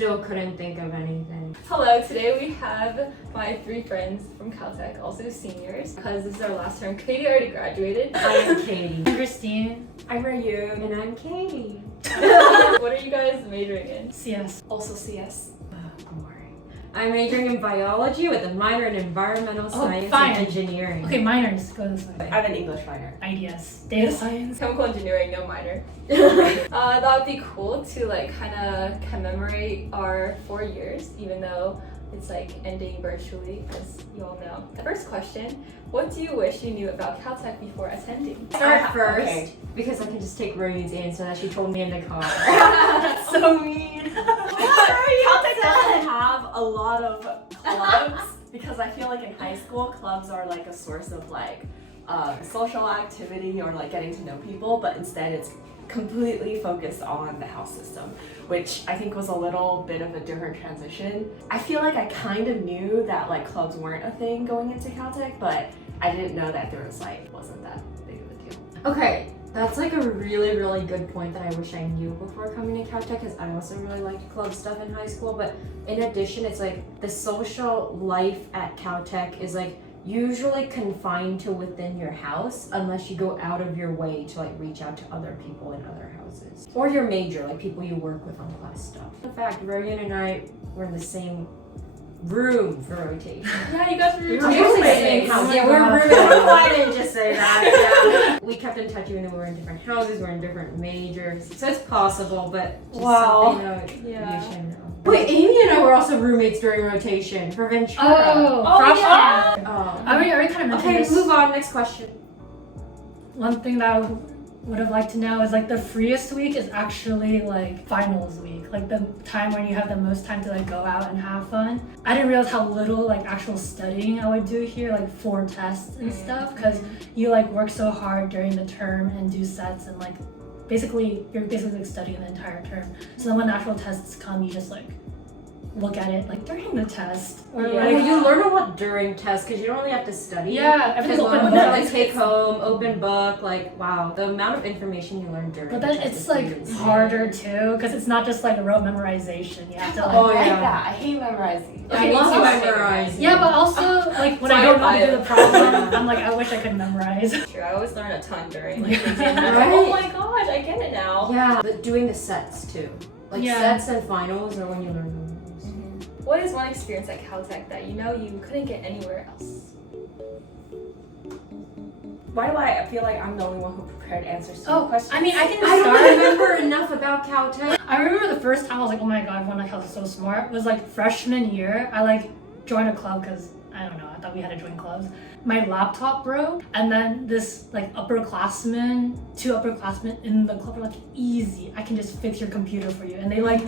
still couldn't think of anything. Hello, today we have my 3 friends from Caltech, also seniors, because this is our last term. Katie already graduated. I am Katie. I'm Christine. I'm Ruoyun. And I'm Katie. What are you guys majoring in? CS. Also CS. Boring. I'm majoring in biology with a minor in environmental science fine. and engineering. Okay, minors. Go this way. I'm an English minor. IDS. Data science. Chemical engineering, no minor. That would be cool to like kind of commemorate our 4 years, even though it's like ending virtually, as you all know. The first question, what do you wish you knew about Caltech before attending? Start first, okay. Because I can just take Ruoyun's answer that she told me in the car. That's so mean. Caltech doesn't have a lot of clubs because I feel like in high school clubs are like a source of like social activity or like getting to know people, but instead it's completely focused on the house system, which I think was a little bit of a different transition. I feel like I kind of knew that like clubs weren't a thing going into Caltech, but I didn't know that there was like wasn't that big of a deal. Okay, that's like a really, really good point that I wish I knew before coming to Caltech, because I also really liked club stuff in high school. But in addition, it's like the social life at Caltech is like usually confined to within your house unless you go out of your way to like reach out to other people in other houses. Or your major, like people you work with on class stuff. In fact, Ruoyun and I were in the same room for rotation. Yeah, you guys were roommates. Yeah, we're roommates. Why didn't just say that? Yeah. We kept in touch even though we were in different houses, we're in different majors. So it's possible, but just Wow. something you should know. Wait, Amy and I were also roommates during rotation for Ventura. Frosh. yeah. Oh. I already kind of mentioned Okay, this. move on. Next question. One thing that I would have liked to know is like the freest week is actually like finals week, like the time when you have the most time to like go out and have fun. I didn't realize how little like actual studying I would do here, like for tests and stuff, because you like work so hard during the term and do sets and like you're basically like studying the entire term. So then when the actual tests come, you just like look at it like during the test. Or Well, like you learn a lot during tests because you don't really have to study. yeah, Because everything's open like book. take home, open book, like wow, the amount of information you learn during. But then the test it's is like insane. harder too, because it's not just like a rote memorization. You have to like Oh, I like yeah. that. I hate memorizing. I me love too, I memorizing. yeah, but also like when So I don't know I how to do the problem, I'm like I wish I could memorize. True, I always learn a ton during like the exam. Right? Like, oh my gosh, I get it now. Yeah, but doing the sets too. Like Yeah. sets and finals are when you learn the most. What is one experience at Caltech that you know you couldn't get anywhere else? Why do I feel like I'm the only one who prepared answers to the questions? I mean, I can I don't start. remember enough about Caltech. I remember the first time I was like, oh my god, everyone like was so smart. It was like freshman year. I like joined a club because I don't know. I thought we had to join clubs. My laptop broke, and then this like two upperclassmen in the club were like, easy, I can just fix your computer for you. And they like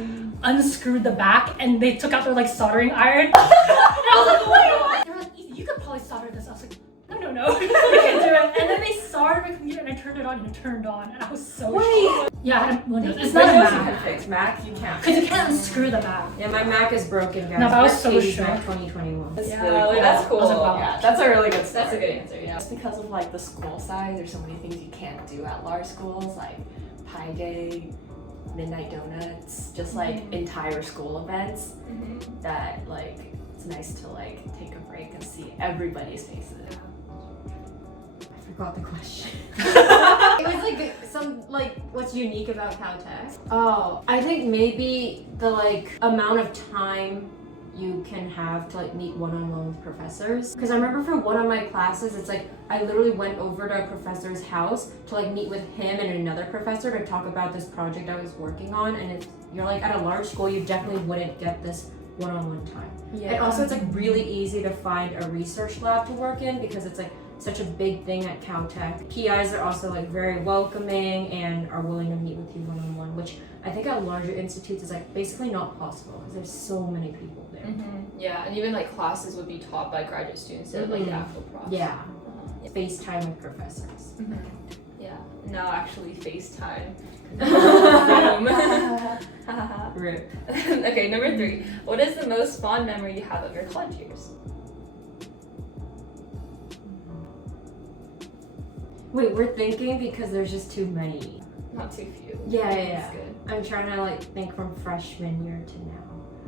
unscrewed the back and they took out their like soldering iron. And I was like, wait, what? They were like, easy, you could probably solder this. I was like, no, you can't do it. And then they soldered my computer and I turned it on and it turned on. And I was so shocked. Yeah, I had a Windows. It's not a Windows you Mac. can fix. Mac you can't. Because you can't unscrew the back. Yeah, my Mac is broken, guys. No, but I was That's so Katie's shocked. Mac 2021. That's Yeah, really like, cool. that's cool. I was like, wow. Yeah, that's a really good story. That's a good answer, yeah. Just because of like the school size, there's so many things you can't do at large schools, like Pi Day, Midnight Donuts, just like entire school events that like it's nice to like take a break and see everybody's faces. I forgot the question. It was like some like what's unique about Caltech. Oh, I think maybe the like amount of time you can have to like meet one-on-one with professors. Because I remember for one of my classes, it's like I literally went over to a professor's house to like meet with him and another professor to talk about this project I was working on. And if you're like at a large school, you definitely wouldn't get this one-on-one time. Yeah. And also it's like really easy to find a research lab to work in because it's like such a big thing at Caltech. PIs are also like very welcoming and are willing to meet with you one-on-one, which I think at larger institutes is like basically not possible because there's so many people there. Yeah, and even like classes would be taught by graduate students instead of like the actual profs. Yeah. FaceTime with professors. Yeah, now actually FaceTime. Rip. Okay, number 3. What is the most fond memory you have of your college years? Wait, we're thinking because there's just too many. Not too few. Yeah. That's good. I'm trying to like think from freshman year to now.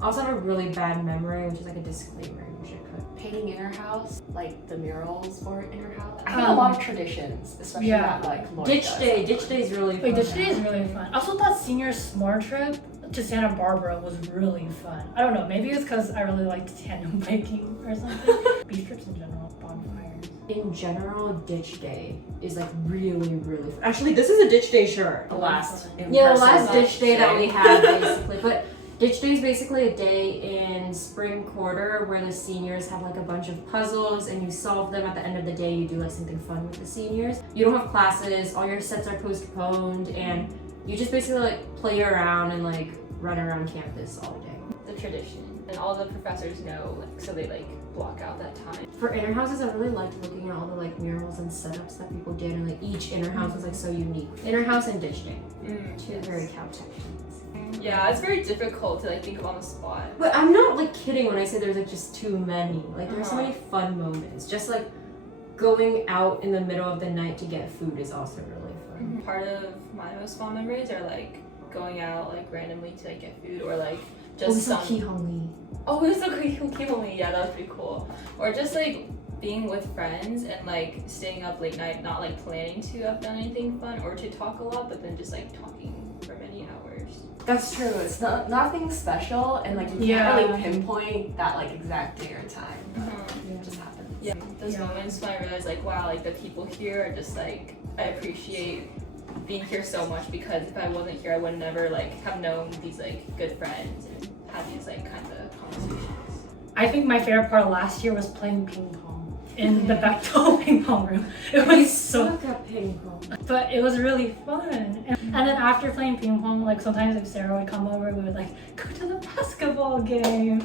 I also have a really bad memory, which is like a disclaimer you should put. Painting inner house, like the murals for inner house. I think a lot of traditions, especially Yeah. that like Lord Ditch does. day. Ditch day is really fun. Wait, this day is really fun. I also thought senior s'more trip to Santa Barbara was really fun. I don't know, maybe it's because I really liked tandem biking or something. Beach trips in general, bonfires. In general, ditch day is like really, really fun. Actually, this is a ditch day shirt. The last Yeah, the in-person last ditch day that we had day. basically. But ditch day is basically a day in spring quarter where the seniors have like a bunch of puzzles and you solve them. At the end of the day, you do like something fun with the seniors. You don't have classes, all your sets are postponed, and you just basically like play around and like run around campus all day. The tradition. And all the professors know, like, so they like block out that time. For inner houses, I really liked looking at all the like murals and setups that people did, and like each inner house was like so unique. Inner house and ditch day, two very Caltech things. Yeah, it's very difficult to like think of on the spot. But I'm not like kidding when I say there's like just too many. Like there's so Uh-huh. many fun moments. Just like going out in the middle of the night to get food is also really fun. Part of my most fond memories are like going out like randomly to like get food or like Oh, just we saw some. Kihongli. Oh, it was so cool. Yeah, that was pretty cool. Or just like being with friends and like staying up late night, not like planning to have done anything fun or to talk a lot, but then just like talking for many hours. That's true. It's not nothing special, and like you can't Yeah. really pinpoint that like exact day or time. Yeah. It just happens. Yeah, those Yeah. moments when I realized like, wow, like the people here are just like, I appreciate being here so much because if I wasn't here, I would never like have known these like good friends and had these like kind of conversations. I think my favorite part of last year was playing ping pong in the Bechtel ping pong room. It We was so, suck at ping pong. but it was really fun. And then after playing ping pong, like sometimes if Sarah would come over, we would like go to the basketball game.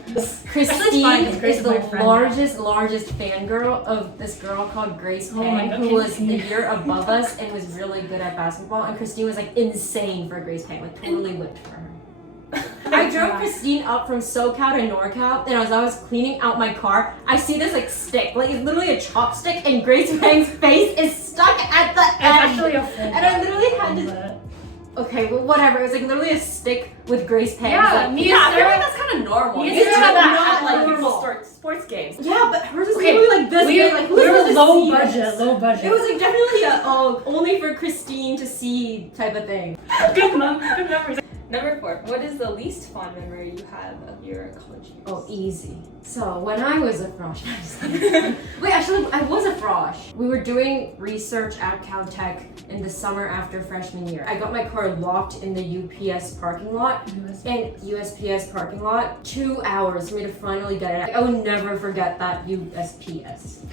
Christine fine, 'cause Grace is is the my friend. largest fangirl of this girl called Grace Oh my Pang, God, who was the Christine. year above us and was really good at basketball. And Christine was like insane for Grace Pang, like totally whipped for her. I drove Christine up from SoCal to NorCal, and as I was cleaning out my car, I see this like stick, like it's literally a chopstick, and Grace Pang's face is stuck at the It's end. actually a full And I literally had to. but- Okay, well whatever. It was like literally a stick with Grace Pang. Yeah, like, me Yeah, I and feel like Sarah. that's kind of normal. Me You and do Sarah that not at like normal. people's sports games. Yeah, but hers was Okay, literally like this big. Like, who's we were supposed to low see budget, this? low budget. It was like definitely a only for Christine to see type of thing. good memories. Number 4, what is the least fond memory you have of your college years? Oh, easy. So when I was a Frosh, wait, actually, I was a Frosh. We were doing research at Caltech in the summer after freshman year. I got my car locked in the UPS parking lot. And USPS parking lot, 2 hours for me to finally get it. I will never forget that USPS.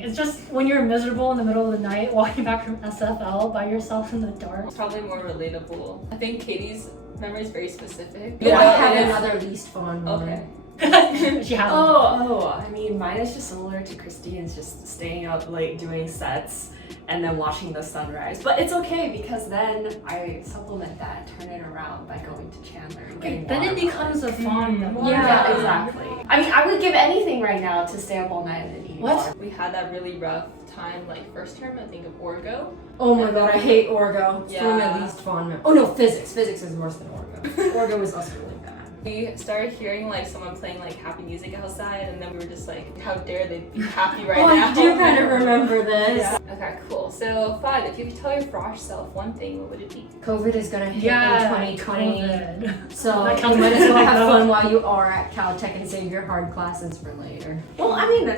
It's just when you're miserable in the middle of the night, walking back from SFL by yourself in the dark. It's probably more relatable. I think Katie's memory is very specific. Yeah, I have it is- another least fond memory. Okay. She has. I mean, mine is just similar to Christine's, just staying up late doing sets and then watching the sunrise. But it's okay because then I supplement that, turn it around by going to Chandler and getting Then it watermelon. becomes a fond memory. Yeah. Exactly. I mean, I would give anything right now to stay up all night and eat What? water. We had that really rough time, like first term, I think of Orgo. Oh my god, I hate Orgo. It's one of Yeah. my least fond memories. Oh no, physics. Physics is worse than Orgo. Orgo was also really bad. We started hearing like someone playing like happy music outside, and then we were just like, how dare they be happy right Oh, now? I do kind of remember this. Yeah. Okay, cool. So 5, if you could tell your Frosh self one thing, what would it be? COVID is gonna hit Yeah, in 2020. COVID. So That you counts might as well as have like fun while you are at Caltech and save your hard classes for later. Well, I mean,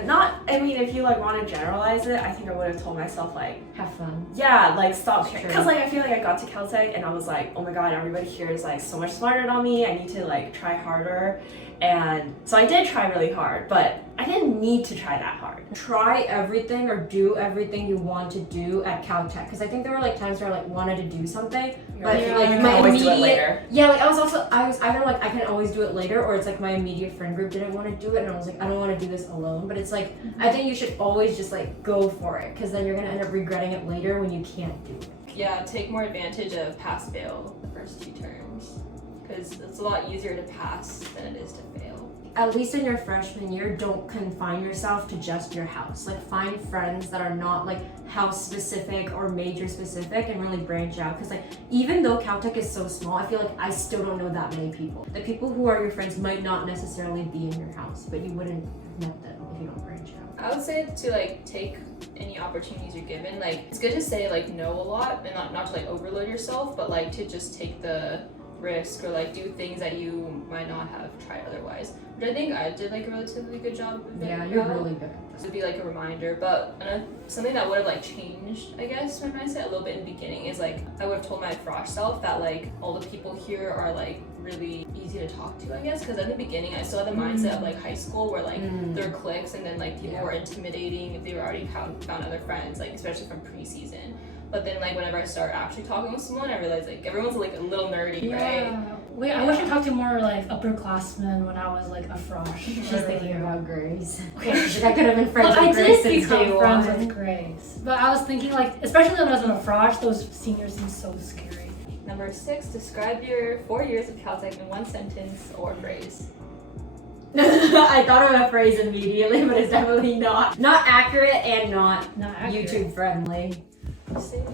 if you like want to generalize it, I think I would have told myself like, Have fun. yeah, like stop True. because like I feel like I got to Caltech and I was like, oh my god, everybody here is like so much smarter than me. I need to like try harder, and so I did try really hard, but I didn't need to try that hard. Try everything or do everything you want to do at Caltech, because I think there were like times where I like wanted to do something, but Yeah. like You can my always do it immediate later. yeah, like I was either like I can always do it later, or it's like my immediate friend group didn't want to do it, and I was like I don't want to do this alone. But it's like I think you should always just like go for it, because then you're gonna end up regretting it later when you can't do it. Yeah, take more advantage of pass fail the first 2 terms, because it's a lot easier to pass than it is to fail. at least in your freshman year, don't confine yourself to just your house. Like find friends that are not like house specific or major specific and really branch out. Because like even though Caltech is so small, I feel like I still don't know that many people. The people who are your friends might not necessarily be in your house, but you wouldn't have met them if you don't branch out. I would say to like take any opportunities you're given. Like it's good to say like no a lot and not to like overload yourself, but like to just take the risk or like do things that you might not have tried otherwise. Which I think I did like a relatively good job of it. Yeah, you're really good. This would be like a reminder, but something that would have like changed, I guess, my mindset a little bit in the beginning is like I would have told my Frosh self that like all the people here are like really easy to talk to, I guess, because in the beginning I still had the mindset of like high school where like there were cliques and then like people were intimidating if they were already found other friends, like especially from preseason. But then like whenever I start actually talking with someone, I realize like everyone's like a little nerdy, right? Wait, I wish I talked to more like upperclassmen when I was like a Frosh. She's thinking about Grace. Okay, I could have been friends Well, with I Grace did since day become friends one. with Grace. But I was thinking like, especially when I was in a Frosh, those seniors seem so scary. Number 6, describe your 4 years of Caltech in one sentence or phrase. I thought of a phrase immediately, but it's definitely not accurate and not accurate. YouTube friendly.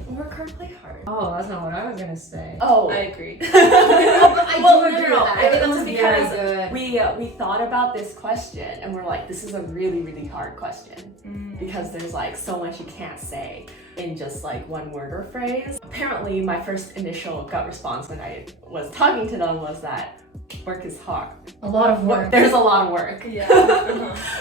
Work hard, play hard. Oh, that's not what I was gonna say. Oh, I agree. I do agree with that. I think it that's was very because good. we thought about this question and we're like, this is a really, really hard question because there's like so much you can't say in just like one word or phrase. Apparently, my first initial gut response when I was talking to them was that work is hard. A lot of work. There's a lot of work. Yeah.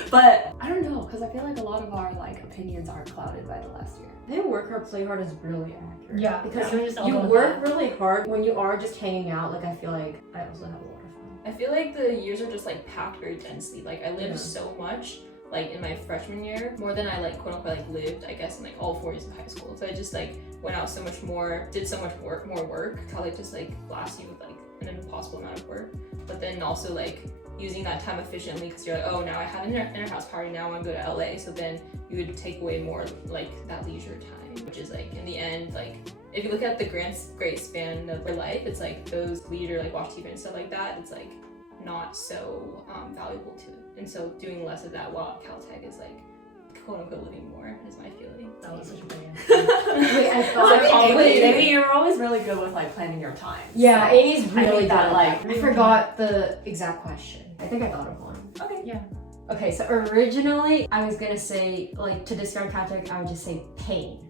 But I don't know, because I feel like a lot of our like opinions are clouded by the last year. I think work hard, play hard is really accurate. Yeah, because you're just you all work about really hard when you are just hanging out. Like I feel like I also have a lot of fun. I feel like the years are just like packed very densely. Like I lived so much like in my freshman year, more than I like quote unquote like lived, I guess, in like all 4 years of high school. So I just like went out so much more, did so much more work. Caltech just like blasts you with like an impossible amount of work. But then also like using that time efficiently because you're like, oh, now I have an inter-house party, now I want to go to LA. So then you would take away more like that leisure time, which is like in the end, like if you look at the great span of your life, it's like those leisure, like watch TV and stuff like that, it's like not so valuable to it. And so doing less of that while at Caltech is like quote unquote living more is my feeling. That was such a great answer. Wait, I thought Amy, you're always really good with like planning your time. Yeah, so Amy's I really think good that at like that. I forgot the exact question. I think I thought of one. okay. Yeah. Okay, so originally I was gonna say, like, to describe Caltech, I would just say pain.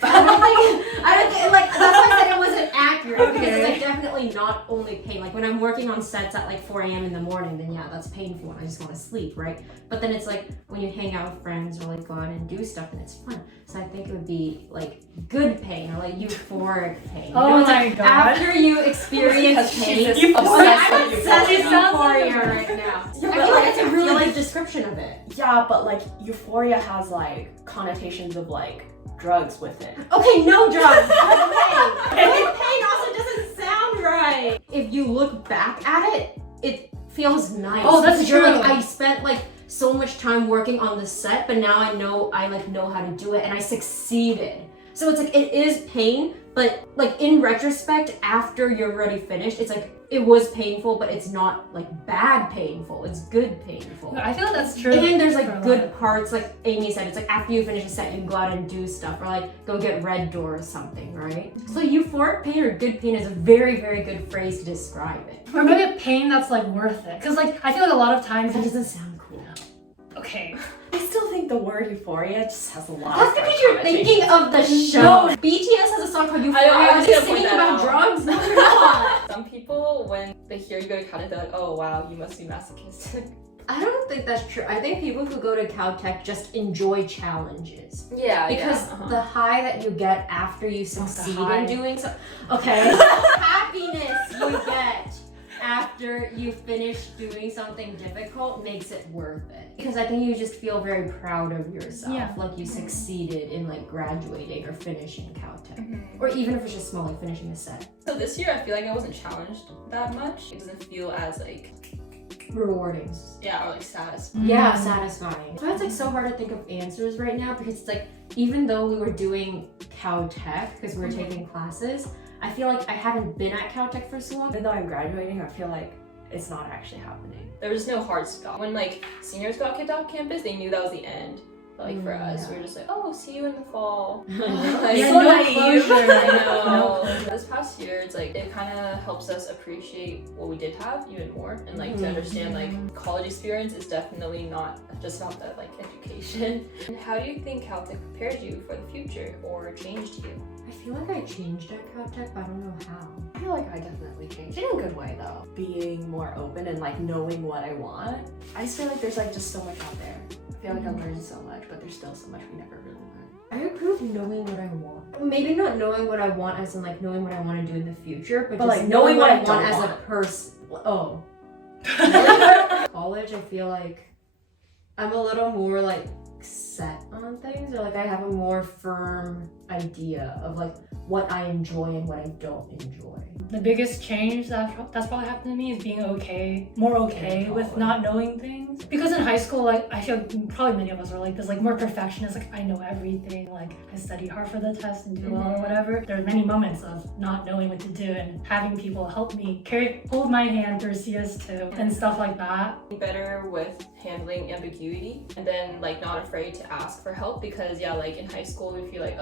But I don't think, like, that's why I said it wasn't accurate, because it's, like, definitely not only pain. Like, when I'm working on sets at, like, 4 a.m. in the morning, then yeah, that's painful and I just want to sleep, right? But then it's, like, when you hang out with friends or, like, go out and do stuff and it's fun. So I think it would be, like, good pain or, like, euphoric pain. Oh You know, it's my like, God. After you experience pain, I'm obsessed with euphoria. euphoria right now. Yeah, I but, feel like like, it's a really good description of it. Yeah, but like euphoria has like connotations of like drugs with it. Okay, no drugs. Okay, pain also doesn't sound right. If you look back at it, it feels nice. Oh, that's because you're like, true. I spent like so much time working on the set, but now I know how to do it, and I succeeded. So it's like it is pain, but like in retrospect, after you're already finished, it's like it was painful, but it's not like bad painful. It's good painful. I feel like that's true. And there's for a like lot. good parts, like Amy said, it's like after you finish a set, you can go out and do stuff, or like go get Red Door or something, right? So euphoric pain or good pain is a very, very good phrase to describe it. Or maybe a pain that's like worth it. Because like I feel like a lot of times That doesn't sound cool. okay. I still think the word euphoria just has a lot That's of because you're thinking of the show. No. BTS has a song called Euphoria. I Are was they gonna point singing that about out. drugs? No, they're not. Some people, when they hear you go to Caltech, they're like, oh wow, you must be masochistic. I don't think that's true. I think people who go to Caltech just enjoy challenges. Yeah, Because the high that you get after you succeed high. in doing so, okay, happiness you get after you finish doing something difficult makes it worth it. Because I think you just feel very proud of yourself, Yeah. like you succeeded in like graduating or finishing Caltech, Mhm. or even if it's just small, like finishing a set. So this year, I feel like I wasn't challenged that much. It doesn't feel as like, Rewarding. yeah, or like satisfying. Yeah, satisfying. So it's like so hard to think of answers right now because it's like even though we were doing Caltech because we were taking classes, I feel like I haven't been at Caltech for so long. Even though I'm graduating, I feel like it's not actually happening. There was no hard stop. When like seniors got kicked off campus, they knew that was the end. But like for us, we were just like, oh, see you in the fall. Like, Yeah, so no naive. closure. I know. No closure. This past year, it's like it kind of helps us appreciate what we did have even more, and like to understand like college experience is definitely not just about the like education. And how do you think Caltech prepared you for the future or changed you? I feel like I changed at Caltech, but I don't know how. I feel like I definitely changed in a good way though. Being more open and like knowing what I want. I just feel like there's like just so much out there. I feel like I'm learning so much, but there's still so much we never really learn. I approve knowing what I want. Maybe not knowing what I want as in like knowing what I want to do in the future, but just like knowing what I don't as want. a person. Oh. College, I feel like I'm a little more like set on things, or like I have a more firm idea of like what I enjoy and what I don't enjoy. The biggest change that's probably happened to me is being more okay with not knowing things. Because in high school, like I feel probably many of us are like this, like more perfectionist, like I know everything, like I study hard for the test and do well or whatever. There are many moments of not knowing what to do and having people help me hold my hand through CS2 and stuff like that. Better with handling ambiguity, and then like not afraid to ask for help, because yeah, like in high school we feel like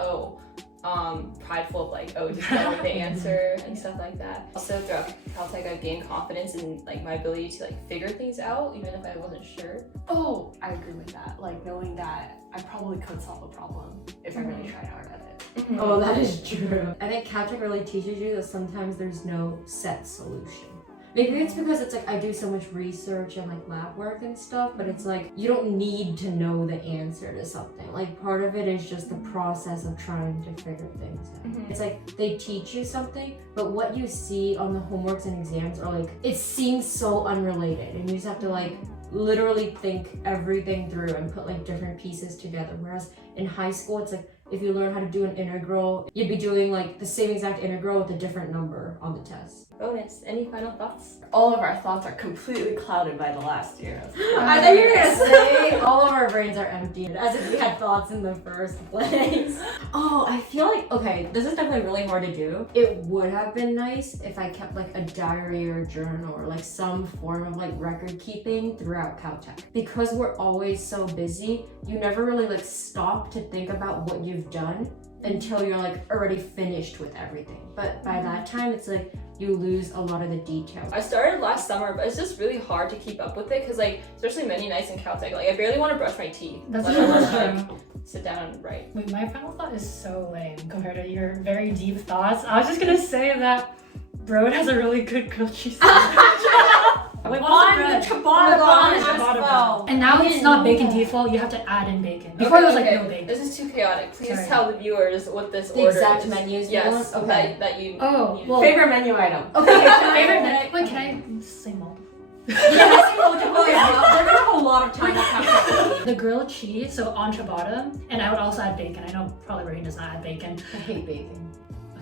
prideful of like, oh, just know the answer and stuff like that. Also throughout Caltech I've gained confidence in like my ability to like figure things out even if I wasn't sure. Oh, I agree with that. Like knowing that I probably could solve a problem if I really tried hard at it. Oh, that is true. I think Caltech really teaches you that sometimes there's no set solution. Maybe it's because it's like I do so much research and like lab work and stuff, but it's like you don't need to know the answer to something. Like part of it is just the process of trying to figure things out. It's like they teach you something, but what you see on the homeworks and exams are like, it seems so unrelated, and you just have to like literally think everything through and put like different pieces together. Whereas in high school, it's like if you learn how to do an integral, you'd be doing like the same exact integral with a different number on the test. Bonus. Any final thoughts? All of our thoughts are completely clouded by the last year. I thought you were gonna say all of our brains are empty, as if we had thoughts in the first place. Oh, I feel like, okay, this is definitely really hard to do. It would have been nice if I kept like a diary or a journal or like some form of like record keeping throughout Caltech. Because we're always so busy, you never really like stop to think about what you've done until you're like already finished with everything. But by that time, it's like you lose a lot of the details. I started last summer, but it's just really hard to keep up with it because like, especially many nights in Caltech, like I barely want to brush my teeth. That's let alone, like, sit down and write. Wait, my final thought is so lame compared to your very deep thoughts. I was just gonna say that Broad has a really good grilled cheese sandwich. Wait, what's the bread? And now it's not bacon default, you have to add in bacon. Before it was like no bacon. This is too chaotic. Please Sorry. tell the viewers what this The order exact is. menus you Yes, want? Okay. that you Oh, need. well, Favorite menu item. Okay, Wait, can I say multiple? They're gonna have a lot of time to Caltech. The grilled cheese, so entree bottom, and I would also add bacon. I know probably Ruoyun does not add bacon. I hate bacon.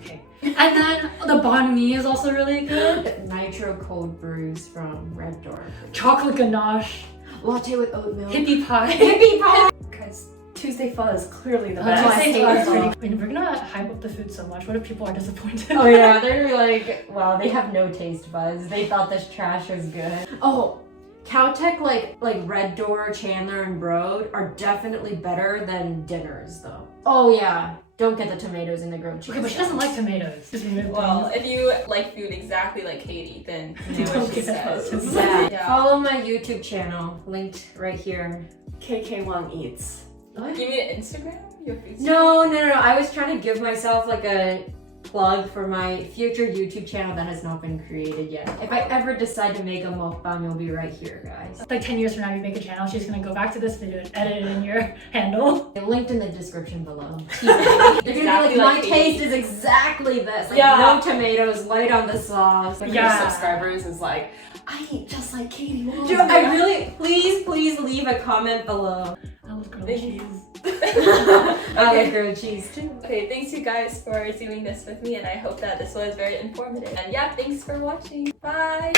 Okay. And then the banh mi is also really good. Nitro cold brews from Red Door. Chocolate ganache, Latte with oat milk. hippie pie. Hippie pie! Because Tuesday pho is clearly the Oh, best. I hate Tuesday pho. is pretty. We're gonna hype up the food so much. What if people are disappointed? Oh yeah, they're gonna be like, wow, they have no taste buds. They thought this trash was good. Oh, Caltech, like Red Door, Chandler, and Broad are definitely better than dinners though. Oh yeah, don't get the tomatoes in the grilled cheese. Okay, but she doesn't like tomatoes. Just remove Well, those. if you like food exactly like Katie, then do what she Okay, that's says. fine. Yeah. Yeah. Follow my YouTube channel, linked right here. KK Wang Eats. Give me an Instagram? Your food No. I was trying to give myself like a plug for my future YouTube channel that has not been created yet. If I ever decide to make a mukbang, you'll be right here, guys. Like 10 years from now, you make a channel, she's gonna go back to this video and edit it in your handle. Linked in the description below. They're gonna be like, my like taste is exactly this. Like, Yeah. no tomatoes, light on the sauce. One of Yeah. your subscribers is like, I eat just like Katie Wong. Dude, I really, please leave a comment below. I love grilled Thank cheese. I like grilled cheese too. Okay, thanks you guys for doing this with me, and I hope that this was very informative. And yeah, thanks for watching. Bye!